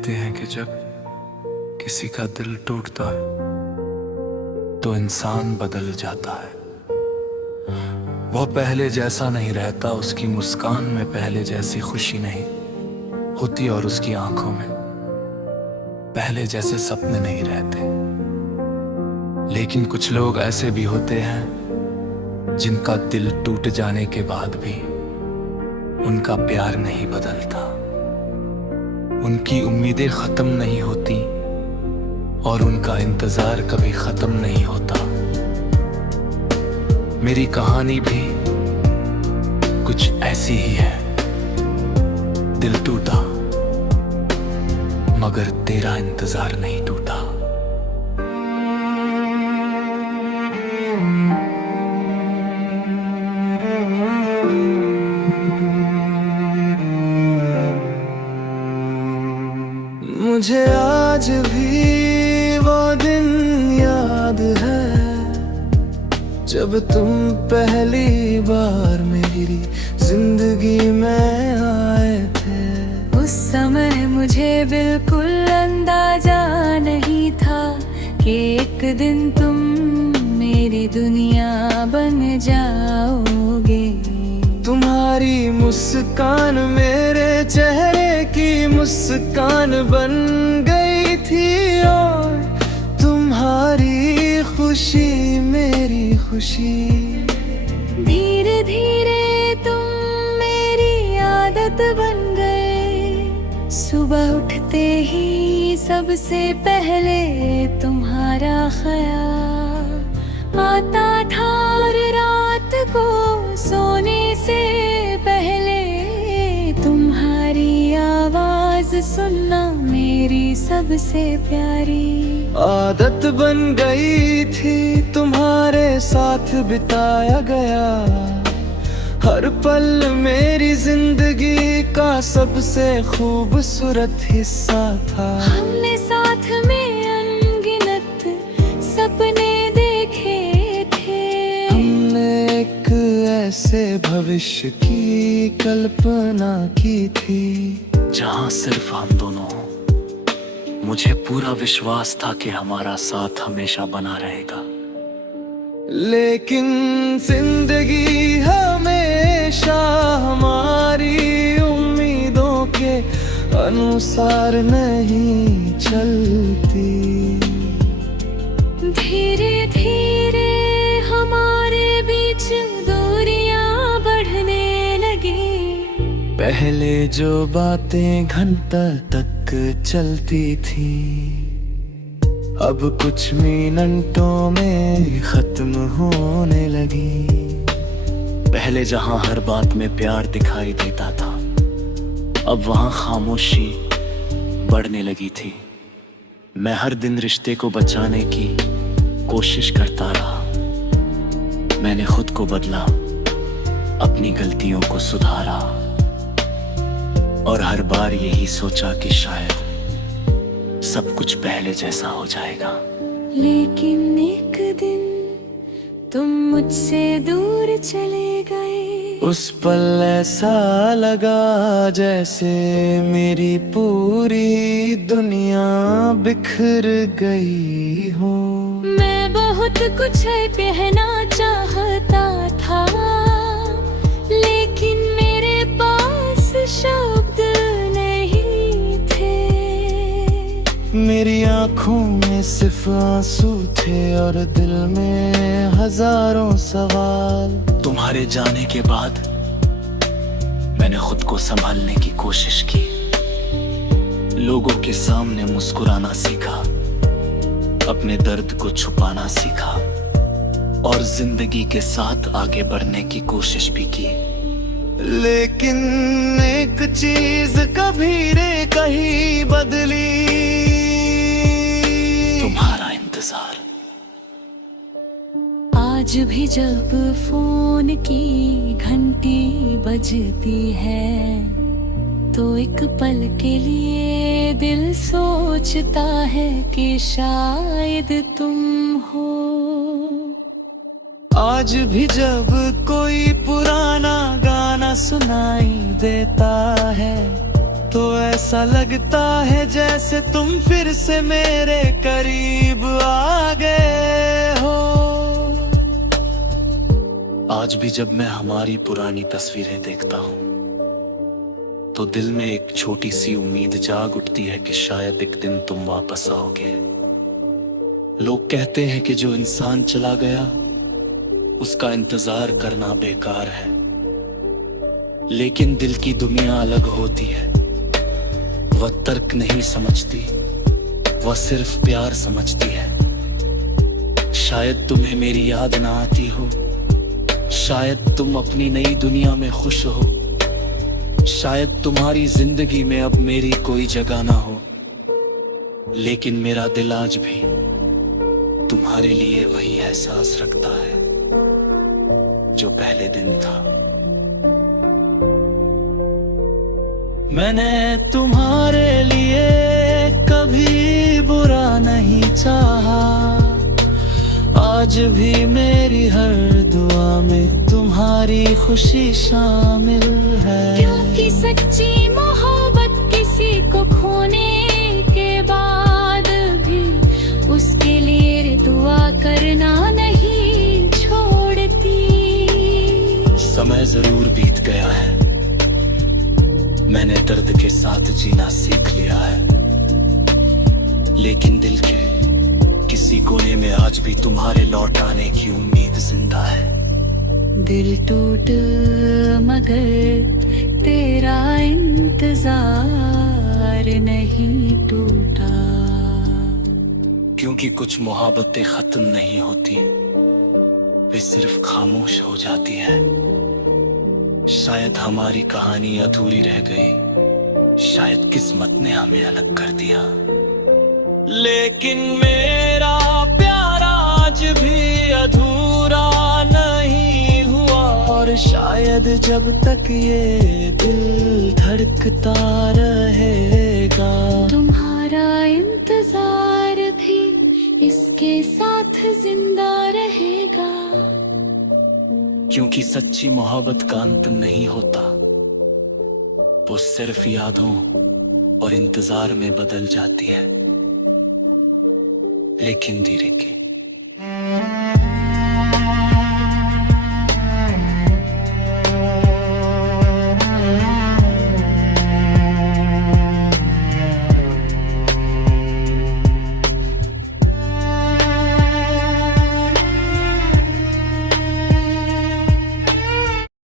कहते हैं कि जब किसी का दिल टूटता है तो इंसान बदल जाता है। वो पहले जैसा नहीं रहता, उसकी मुस्कान में पहले जैसी खुशी नहीं होती और उसकी आंखों में पहले जैसे सपने नहीं रहते। लेकिन कुछ लोग ऐसे भी होते हैं जिनका दिल टूट जाने के बाद भी उनका प्यार नहीं बदलता, उनकी उम्मीदें खत्म नहीं होती और उनका इंतजार कभी खत्म नहीं होता। मेरी कहानी भी कुछ ऐसी ही है। दिल टूटा मगर तेरा इंतजार नहीं टूटा। मुझे आज भी वो दिन याद है जब तुम पहली बार मेरी जिंदगी में आए थे। उस समय मुझे बिल्कुल अंदाजा नहीं था कि एक दिन तुम मेरी दुनिया बन जाओगे। तुम्हारी मुस्कान मेरे चेहरे की मुस्कान बन गई थी और तुम्हारी खुशी मेरी खुशी। धीरे धीरे तुम मेरी आदत बन गए। सुबह उठते ही सबसे पहले तुम्हारा ख्याल आता था और रात को सोने से पहले तुम्हारी आवाज सुनना मेरी सबसे प्यारी आदत बन गई थी। तुम्हारे साथ बिताया गया हर पल मेरी जिंदगी का सबसे खूबसूरत हिस्सा था। हमने साथ में अनगिनत सपने देखे थे। हमने एक ऐसे भविष्य की कल्पना की थी जहां सिर्फ हम दोनों हों। मुझे पूरा विश्वास था कि हमारा साथ हमेशा बना रहेगा। लेकिन जिंदगी हमेशा हमारी उम्मीदों के अनुसार नहीं चलती। धीरे धीरे हमारे बीच दूरियां बढ़ने लगी। पहले जो बातें घंटा तक चलती थी अब कुछ मिनटों में खत्म होने लगी। पहले जहां हर बात में प्यार दिखाई देता था, अब वहां खामोशी बढ़ने लगी थी। मैं हर दिन रिश्ते को बचाने की कोशिश करता रहा। मैंने खुद को बदला, अपनी गलतियों को सुधारा और हर बार यही सोचा कि शायद सब कुछ पहले जैसा हो जाएगा। लेकिन एक दिन तुम मुझसे दूर चले गए। उस पल ऐसा लगा जैसे मेरी पूरी दुनिया बिखर गई हो। मैं बहुत कुछ कहना चाहता था लेकिन मेरे पास शब्द नहीं थे। मेरी आंखों में सिर्फ आंसू थे और दिल में हजारों सवाल। तुम्हारे जाने के बाद मैंने खुद को संभालने की कोशिश की। लोगों के सामने मुस्कुराना सीखा, अपने दर्द को छुपाना सीखा और जिंदगी के साथ आगे बढ़ने की कोशिश भी की। लेकिन एक चीज कभी रे कहीं बदली, तुम्हारा इंतजार। आज भी जब फोन की घंटी बजती है तो एक पल के लिए दिल सोचता है कि शायद तुम हो। आज भी जब कोई पुराना गाना सुनाई देता है तो ऐसा लगता है जैसे तुम फिर से मेरे करीब आ गए हो। आज भी जब मैं हमारी पुरानी तस्वीरें देखता हूँ तो दिल में एक छोटी सी उम्मीद जाग उठती है कि शायद एक दिन तुम वापस आओगे। लोग कहते हैं कि जो इंसान चला गया उसका इंतजार करना बेकार है, लेकिन दिल की दुनिया अलग होती है। वह तर्क नहीं समझती, वह सिर्फ प्यार समझती है। शायद तुम्हें मेरी याद ना आती हो, शायद तुम अपनी नई दुनिया में खुश हो, शायद तुम्हारी जिंदगी में अब मेरी कोई जगह ना हो, लेकिन मेरा दिल आज भी तुम्हारे लिए वही एहसास रखता है जो पहले दिन था। मैंने तुम्हारे लिए कभी बुरा नहीं चाहा, आज भी मेरी हर दुआ में तुम्हारी खुशी शामिल है। क्योंकि सच्ची मोहब्बत किसी को खोने के बाद भी उसके लिए दुआ करना नहीं छोड़ती। समय जरूर बीत गया है, मैंने दर्द के साथ जीना सीख लिया है, लेकिन दिल के किसी कोने में आज भी तुम्हारे लौट आने की उम्मीद जिंदा है। दिल टूट मगर तेरा इंतजार नहीं टूटा। क्योंकि कुछ मोहब्बतें खत्म नहीं होती, वे सिर्फ खामोश हो जाती है। शायद हमारी कहानी अधूरी रह गई, शायद किस्मत ने हमें अलग कर दिया, लेकिन मेरा प्यार आज भी अधूरा नहीं हुआ। और शायद जब तक ये दिल धड़कता रहेगा, तुम्हारा इंतजार भी इसके साथ जिंदा रहेगा। क्योंकि सच्ची मोहब्बत का अंत नहीं होता, वो सिर्फ यादों और इंतजार में बदल जाती है, लेकिन धीरे की।